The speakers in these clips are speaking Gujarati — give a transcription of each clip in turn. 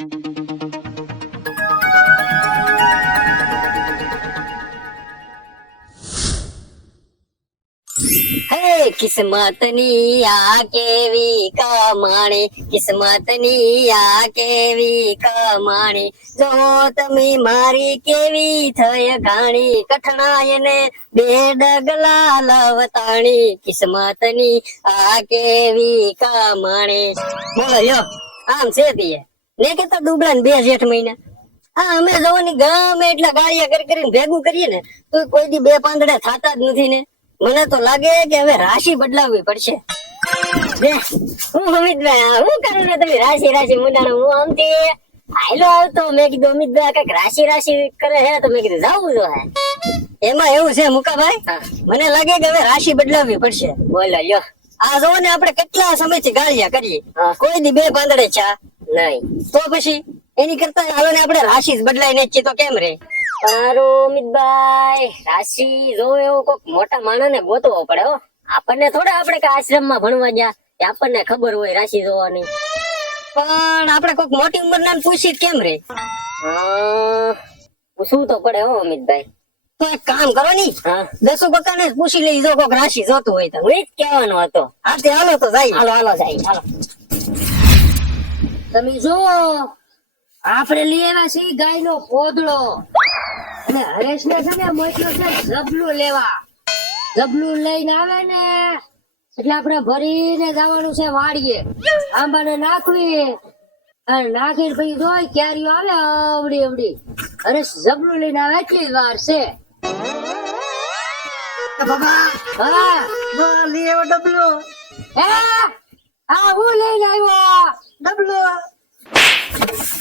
હે કિસ્મતની આ કેવી કમાણી? કિસ્મતની આ કેવી કમાણી? જો તમે મારી કેવી થઈ ગાણી કઠણાય ને બે ડગલા લવતાણી. કિસ્મતની આ કેવી કમાણી? બોલો આમ છે તીએ ને કેતા ડૂબડા ને બે જેઠ મહિના. હા અમે જવાની ગમે એટલા ગાળિયા કરી કરીને ભેગું કરીએ ને તો કોઈ દી બે પાંદડા થતા જ નથી ને. મને તો લાગે કે હવે રાશિ બદલાવવી પડશે. હું અમિતભાઈ હું કરું ને તમે રાશિ રાશિ મુંડાણો? હું આમથી આયલો આવતો. મેં કીધું અમિતભાઈ કંઈક રાશિ રાશિ કરે હે તો મેં કીધું જાવું જો હે. એમાં એવું છે મુકાભાઈ મને લાગે કે હવે રાશિ બદલાવવી પડશે. બોલો લ્યો. આ જો ને આપણે કેટલા સમયથી ગાળિયા કરીએ? કોઈ દી બે પાંદડે ચા નહીં. તો પછી એની કરતા હાલો ને આપણે રાશિ બદલાઈ ને તો કેમ રે? તારો અમિતભાઈ રાશિ જો એવો કોક મોટા માણસ ને ગોતવો પડે હો. આપણને થોડા આપણે કે આશ્રમમાં ભણવા ગયા કે આપણને ખબર હોય રાશિ જોવાની. પણ આપણે કોક મોટી ઉંમર ના પૂછી કેમ રે? પૂછવું તો પડે હો અમિતભાઈ. તો એક કામ કરો ની દસુ કાકા ને પૂછી લઈ જો કોક રાશિ જોતું હોય તો. હું જ કહેવાનો હતો. હા હાલો તો જાય. હાલો હાલો જાય હાલો. તમે જો આપણે લઈ આવ્યા છીએ ગાય નો પોદળો. અને હરેશ ને છે ને મોકલ્યો છે જબલું લેવા. જબલું લઈને આવે ને એટલે આપણે ભરીને જવાનું છે વાડીએ. આંબાને નાખવી. અને નાખીને પછી જોઈ ક્યારીઓ આવે અવડી અવડી. હરેશ જબલું લઈને આવે એટલી વાર છે. હા. લેવો ડબલો હે? હા હું લઈને આવ્યો? ડબલો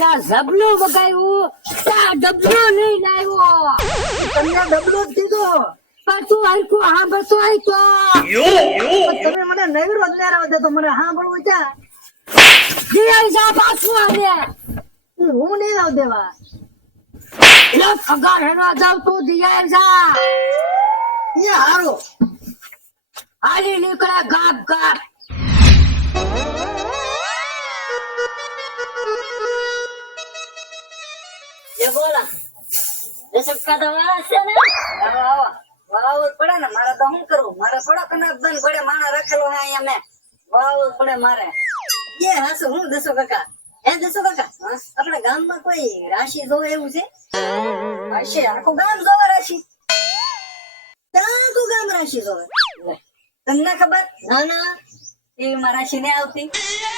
ના જબલું બગાવ્યું તા ડબલો લઈને લાવ્યો. તમને ડબલો જ દીધો. પણ તું હરખું સાંભળતો હોય તો. તમે મને નવીરો જ લેરા દે તો મને સાંભળવું છે. જીઆઈ જા પાછું આવે હું નહીં લાવ દેવા. લો પગાર હેનો જાવ તું જીઆઈ જા. એ હારો. હાલી નીકળે ગાપ ગાપ. એ બોલા દસકા તો વાળા છે ને આવો આવો વાવો જ પડે ને મારે તો શું કરવું? મારે થોડો કનાક બંધ પડે માણા રાખેલો હે અહીંયા મેં. વાવો જ પડે મારે. એ હાસુ હું દસો કાકા? હે દસો કાકા? આપણે ગામમાં કોઈ રાશિ જોવે એવું છે? હશે આખું ગામ જોવે રાશિ. ત્યાં આખું ગામ રાશિ જોવે. તમને ખબર? ના ના. એવી માં રાશિ ને આવતી.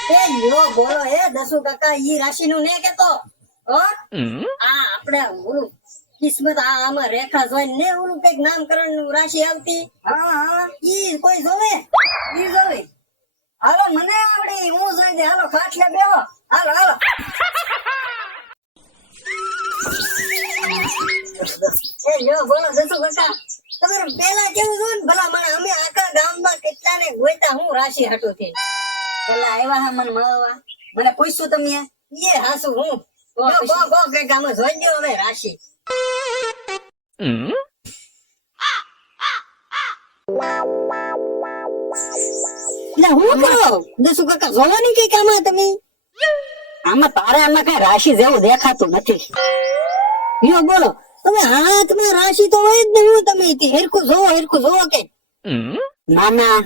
એ લ્યો બોલો એ દસુ કાકા ઈ રાશિ નું ને કેતો. હો આ આપણે ઓલું કિસ્મત આમાં રેખા જોઈ ને ઓલું કંઈક નામકરણનું રાશિ આવતી? હા હા ઈ કોઈ જોવે? ઈ જોવે. હાલો મને આવડે હું જોઈ દે હાલો ખાટલે બેહો. હાલો હાલો. એ લ્યો બોલો જસુ કાકા તમારે પેલા કેવું જોયું ભલા મને અમે આખા ગામમાં કેટલા ને ગોતા હું રાશિ હાટો થી પેલા આવ્યા હા મને મળવા. મને પૂછ્યું તમે? એ હાસુ હું ગો ગો જોઈ રાશિ. હું કરો? દસુ કાકા જોવાની કઈ કામ તમે? આમાં તારે આમાં કઈ રાશિ જેવું દેખાતું નથી. યો બોલો. તમે હાથમાં રાશિ તો હોય જ ને હું તમે ઈ હેરખું જોવો હેરખું જોવો કે ના ના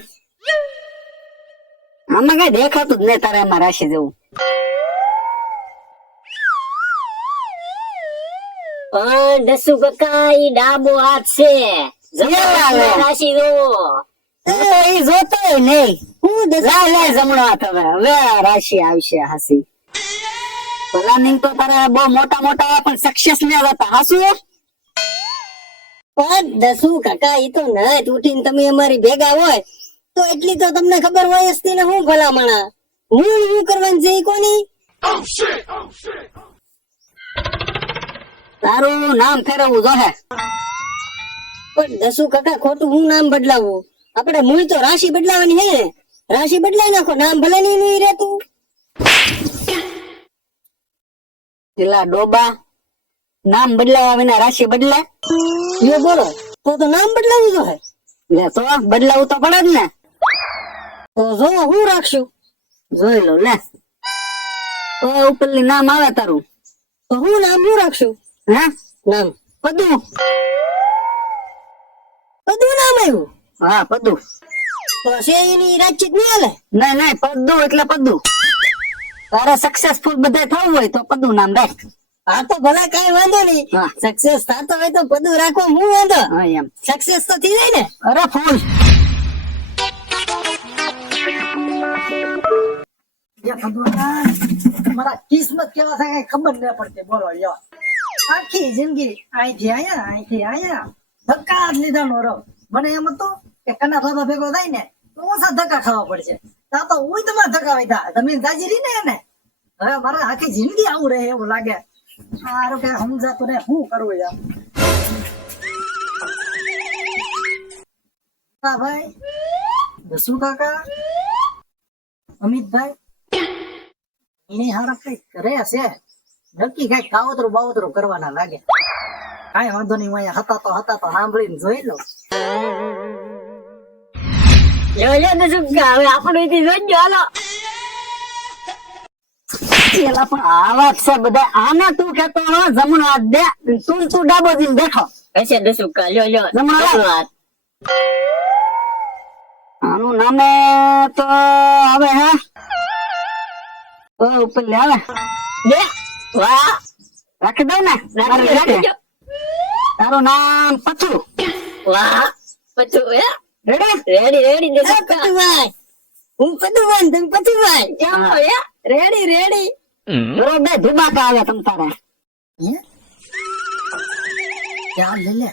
આમાં કઈ દેખાતું જ નહીં તારે આમાં રાશિ જેવું. પણ દસુ કાકા ઈ ડાબો હાથ છે રાશિ જોવો એ જોતો નહીં. હું લે જમણો હાથ હવે. હવે રાશિ આવશે હાસી. પ્લાનિંગ તો તારે બહુ મોટા મોટા પણ સક્સેસ ને હતા હાસુ. પણ દસુ કાકા એ તો ના ઉઠીને તમે અમારી ભેગા હોય તો એટલી તો તમને ખબર હોય ને હું ભલામણા. હું હું કરવાની છે કોની? તારું નામ ફેરવવું જોહે પણ દસુ કાકા, ખોટું હું નામ બદલાવું? આપણે મૂળ તો રાશિ બદલાવાની હે. રાશિ બદલાઈ નાખો, નામ ભલે નહીં નહીં રહેતું. પેલા ડોબા, નામ બદલાવા વિના રાશિ બદલા એ બોલો, તો તો નામ બદલાવું જો હે લે તો, બદલાવું તો પડે જ ને. તો જો, હું રાખશું? જોઈ લો, લે. તો ઉપરલી નામ આવે તારું. તો હું નામ હું રાખશું? હે નામ પદુ. બધું નામ આવ્યું હા પદુ. તો એની રાજચિત નહીં હાલે? નહીં નહીં પદુ એટલે પદુ. તારે સક્સેસફુલ બધા થવું હોય તો પદુ નામ રાખ. આ તો ભલા કઈ વાંધો નહીં. સક્સેસ થતો હોય તો પદુ રાખો હું વાંધો? એમ. સક્સેસ તો થઈ જાય ને? અરે ફૂલ. મારા કિસ્મત કેવા થાય ખબર ન પડતી. બોલો યો આખી જિંદગી અહીંથી આયા અહીંથી આયા ધક્કા જ લીધા નો મને એમ હતું કે કના બાબા ભેગો થાય ને, તો ઓછા ધક્કા ખાવા પડશે. તા તો હું તમારે ધક્કા વધ્યા તમે દાજી રહી ને એને? હવે મારા આખી જિંદગી આવું રહે એવું લાગે. સારું કે સમજાતું ને શું કરવું યાર? ભાઈ. દસુ કાકા. અમિતભાઈ. એની હારા કઈ કરે છે. નક્કી કઈ કાવતરું બાવતરું કરવાના લાગે. કાંઈ વાંધો નહીં હું અહીંયા હતા તો હતા તો સાંભળીને જોઈ લો આને તું કેતો હો જમણો હાથ દે તું તું ડાબો દીને બેઠો. કશે દસુકા લ્યો લ્યો જમણો હાથ. આનું નામે તો હવે હે? ઉપર લે હવે. બે. વાહ. રાખી દઉં ને. તારું નામ પથુ વાહ. હે? રેડી? રેડી રેડી હે, હું પતુભાઈ તમે કેમ હા. Ready ready. બરોબર ધુમાકા આવે તમ તારે. હે? લે લે.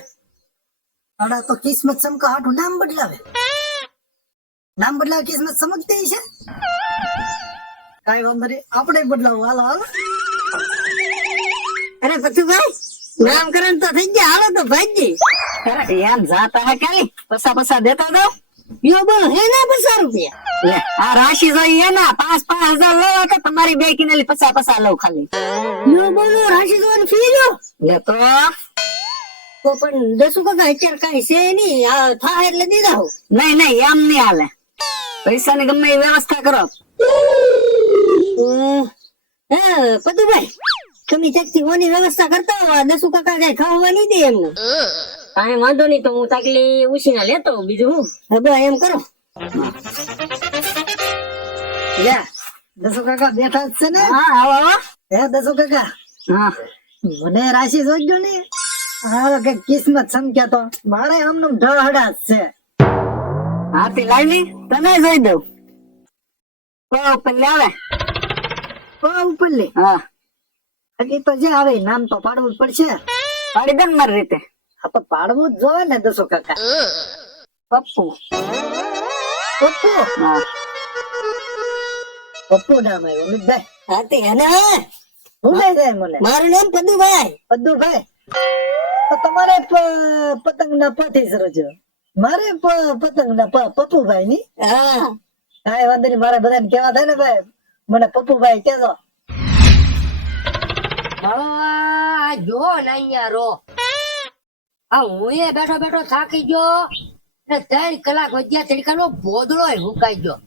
અડા તો કિસ્મત સમકા હાટું નામ બદલાવે. નામ બદલાવે કિસ્મત સમજતી છે કાઈ વાંધો નહીં આપણે બદલાવું. હાલો હાલો. અરે પતુભાઈ નામકરણ તો થઈ ગયા હાલો તો ભાઈજી. અરે એમ જાતા હે કાલી પસા પસા દેતા દો યો બોલ હે ના પસા રૂપિયા? લે આ રાશિ જોઈ હે ના પાંચ પાંચ હજાર લો કે તમારી બે કિનાલી પસા પસા લઉં ખાલી. યો બોલો રાશિ જોવાની ફી લો લે તો. તો પણ દસુ કાકા અત્યારે કઈ છે નહીં આ થા એટલે દીધા હો નહીં નહીં એમ નહીં હાલે. પૈસાની ગમે એ વ્યવસ્થા કરો. હે પતુભાઈ તમે ઓની વ્યવસ્થા કરતા હોવા દસુ કાકા કઈ ખાવા નહીં દે એમને કાંઈ વાંધો નહીં તો હું તાકલી ઉછીના લેતો બીજું હું. હવે એમ કરો. યા દસુ કાકા બેઠા જ છે ને? હા આવો આવો. હે દસુ કાકા? હા. મને રાશિ જોજો ને. હારો કે કિસ્મત સમક્યા તો મારે આમનું ઢહડા છે. હા તે લાવી. તને જોઈ દઉં. કો પેલે આવે. ઓ ઉપર લે. હા. હજી તો જે આવે નામ તો પાડવું જ પડશે. પાડી દે મારી રીતે. આ તો પાડવું જ જોવે ને દસો કાકા. પપ્પુ. પપ્પુ? પપ્પુ નામ આવ્યું અમિતભાઈ. હા તે એને હું? લઈ જાય મને? મારું નામ પદુભાઈ. પદુભાઈ. તો તમારે પતંગ ના પાઠી સરજો મારે પતંગ ના પપ્પુભાઈ ની હા. કાંઈ વાંધો નહીં મારે બધાને કેવા થાય ને ભાઈ? મને પપ્પુભાઈ કેજો આ જો ને અહીંયા રો આ હું એ બેઠો બેઠો થાકી ગયો ને ત્રણ કલાક વધ્યા તડકા નો બોદડો હુકાઈ ગયો.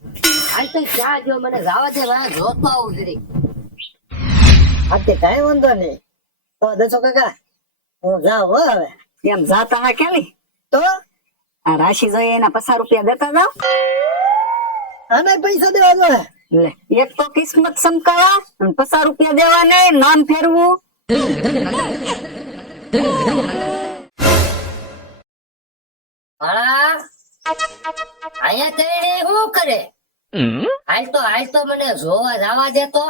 આ તો ક્યાં જો મને જવા દે મને જોતો આવું જરી આ તે કઈ વાંધો નહીં. તો દસો કાકા હું જાઉં હો હવે. એમ જાતા હા કેલી તો? આ રાશિ જોઈએ એના પચાસ રૂપિયા દેતા જાવ અને પૈસા દેવા જોઈએ લે એક તો કિસ્મત સમકાવા અને પચાસ રૂપિયા દેવા નહીં નામ ફેરવું. શું કરે? હાલ તો હાલ તો મને જોવા જવા દે તો.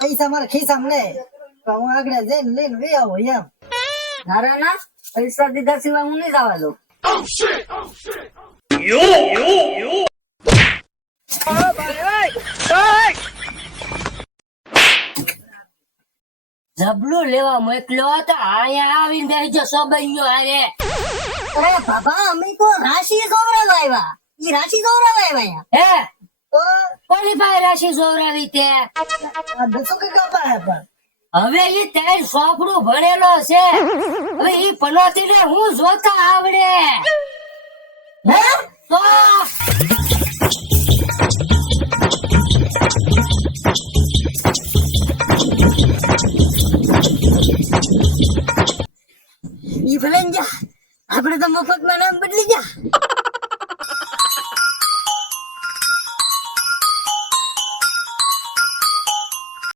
પૈસા મારા ખિસ્સામાં નહીં તો હું આગળ જઈને લઈને વે આવું એમ. ના ના પૈસા દીધા સિવાય હું નહીં જવા દઉં. જબલું લેવા મોકલ્યો તો અહીંયા આવીને બેસજો સોબઈયો અરે અરે બાબા અમે તો રાશિ ગૌરવ આવ્યા. ઈ રાશિ ગૌરવ આવ્યા હે? કોની પાસે રાશિ જોવરાવી તે? દસો કાકા પાસે પણ. હવે ઈ તેર સોપડું ભણેલો છે. હવે ઈ પનોતી ને હું જોતા આવડે? હે? તો